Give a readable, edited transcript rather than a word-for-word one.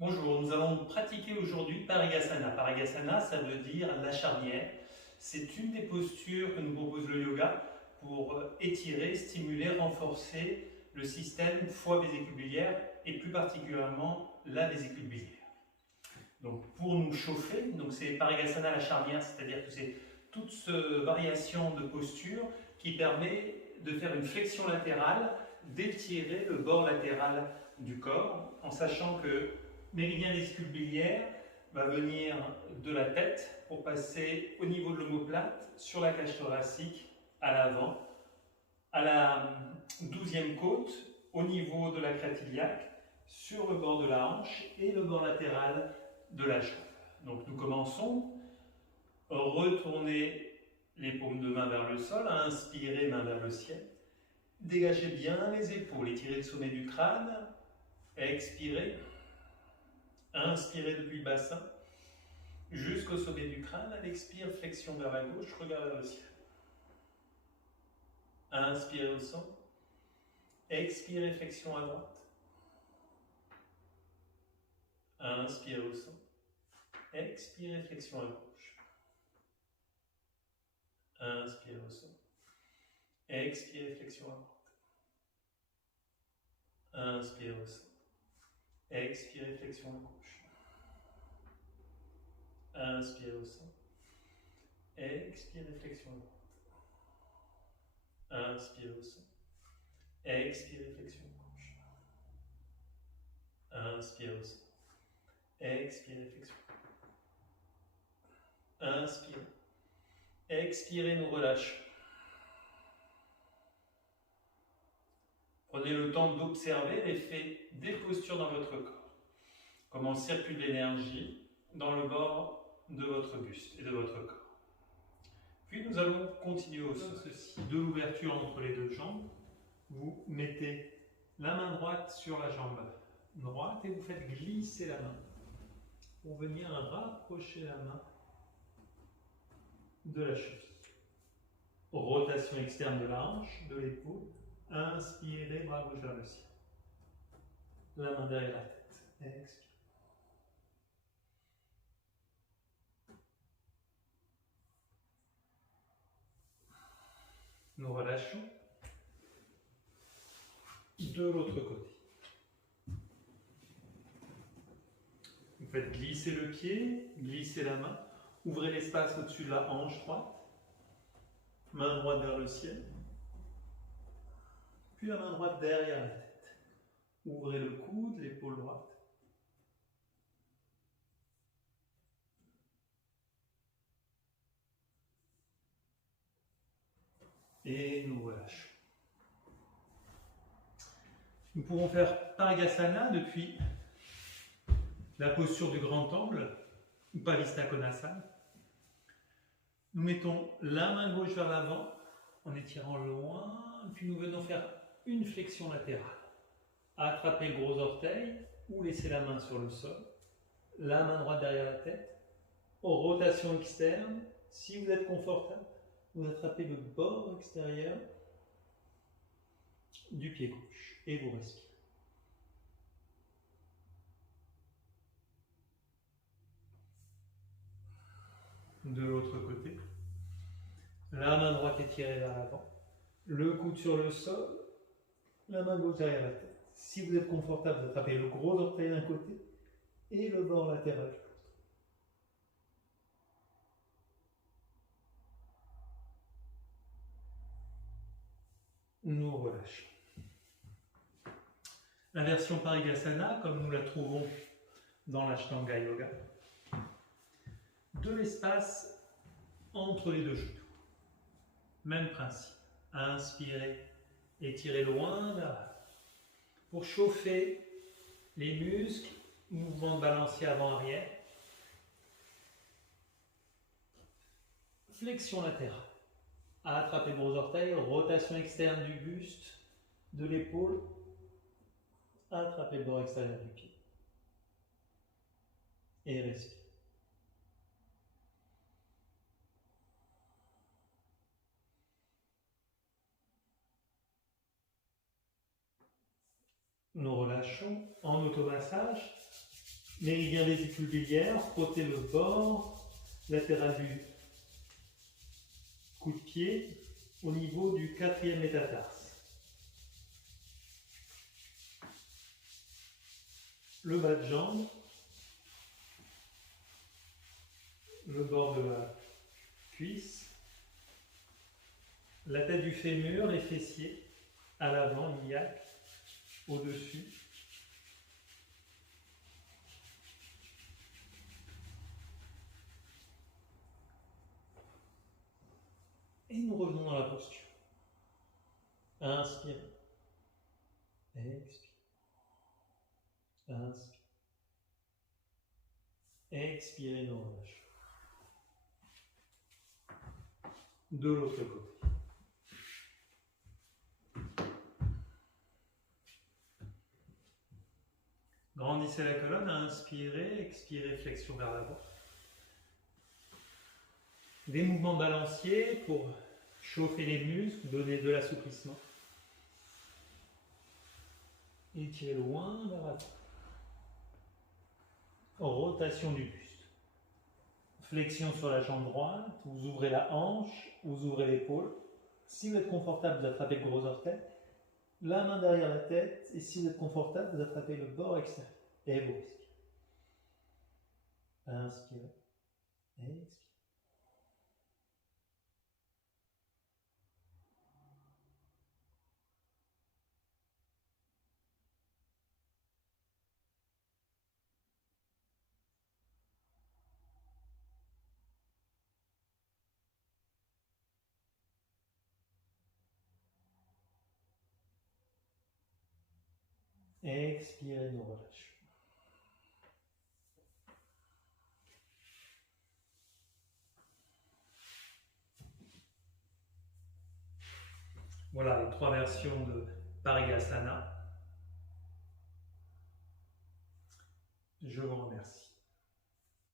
Bonjour, nous allons pratiquer aujourd'hui Parigasana. Parigasana, ça veut dire la charnière. C'est une des postures que nous propose le yoga pour étirer, stimuler, renforcer le système foie-vésicule biliaire et plus particulièrement la vésicule biliaire. Donc pour nous chauffer, c'est Parigasana la charnière, c'est-à-dire que c'est toute cette variation de posture qui permet de faire une flexion latérale, d'étirer le bord latéral du corps, en sachant que méridien vésicule biliaire va venir de la tête pour passer au niveau de l'omoplate, sur la cage thoracique, à l'avant, à la 12e côte, au niveau de la crête iliaque, sur le bord de la hanche et le bord latéral de la jambe. Donc nous commençons. Retournez les paumes de main vers le sol, inspirez main vers le ciel. Dégagez bien les épaules, étirez le sommet du crâne, expirez. Inspirez depuis le bassin jusqu'au sommet du crâne. À l'expire, flexion vers la gauche, regard vers le ciel. Inspirez au centre. Expirez, flexion à droite. Inspirez au centre. Expirez, flexion à gauche. Inspirez au centre. Expirez, flexion à droite. Inspirez au centre. Expirez, flexion à gauche. Inspirez au centre. Expirez, flexion à droite. Inspirez au centre. Expirez, flexion à gauche. Inspirez au centre. Expirez, flexion. Inspirez. Expirez, nous relâchons. Prenez le temps d'observer l'effet des postures dans votre corps. Comment circule l'énergie dans le bord de votre buste et de votre corps. Puis nous allons continuer au sol. Ceci, de l'ouverture entre les deux jambes. Vous mettez la main droite sur la jambe droite et vous faites glisser la main pour venir rapprocher la main de la cheville. Rotation externe de la hanche, de l'épaule. Inspirez, bras gauche vers le ciel. La main derrière la tête. Expire. Nous relâchons. De l'autre côté. Vous faites glisser le pied, glisser la main. Ouvrez l'espace au-dessus de la hanche droite. Main droite vers le ciel. Puis la main droite derrière la tête. Ouvrez le coude, l'épaule droite. Et nous relâchons. Nous pouvons faire Parigasana depuis la posture du grand angle, ou Pavista Konasana. Nous mettons la main gauche vers l'avant en étirant loin, puis nous venons faire une flexion latérale. Attrapez le gros orteil ou laissez la main sur le sol. La main droite derrière la tête. Rotation externe. Si vous êtes confortable, vous attrapez le bord extérieur du pied gauche et vous respirez. De l'autre côté, la main droite étirée vers l'avant, le coude sur le sol, la main gauche derrière la tête. Si vous êtes confortable, vous attrapez le gros orteil d'un côté et le bord latéral de l'autre. Nous relâchons. La version Parigasana, comme nous la trouvons dans l'Ashtanga Yoga, de l'espace entre les deux genoux. Même principe. Inspirez, étirez loin vers l'avant. Pour chauffer les muscles, mouvement de balancier avant-arrière. Flexion latérale. Attrapez gros orteils, rotation externe du buste, de l'épaule. Attrapez le bord extérieur du pied. Et respirez. Nous relâchons en automassage. Méridien vésicule biliaire, frottez le bord latéral du coup de pied au niveau du 4e métatarse. Le bas de jambe, le bord de la cuisse, la tête du fémur, les fessiers, à l'avant, iliaque, au-dessus. Et nous revenons dans la posture. Inspire. Expire. Inspire. Expirez, nous relâchons. De l'autre côté. Grandissez la colonne, inspirez, expirez, flexion vers l'avant. Des mouvements balanciers pour chauffer les muscles, donner de l'assouplissement. Étirez loin vers l'avant. Rotation du buste. Flexion sur la jambe droite, vous ouvrez la hanche, vous ouvrez l'épaule. Si vous êtes confortable, vous attrapez le gros orteil. La main derrière la tête, et si vous êtes confortable, vous attrapez le bord extérieur. Et vous respirez. Inspirez. Expirez. Expirez, nous relâchons. Voilà les 3 versions de Parigasana. Je vous remercie.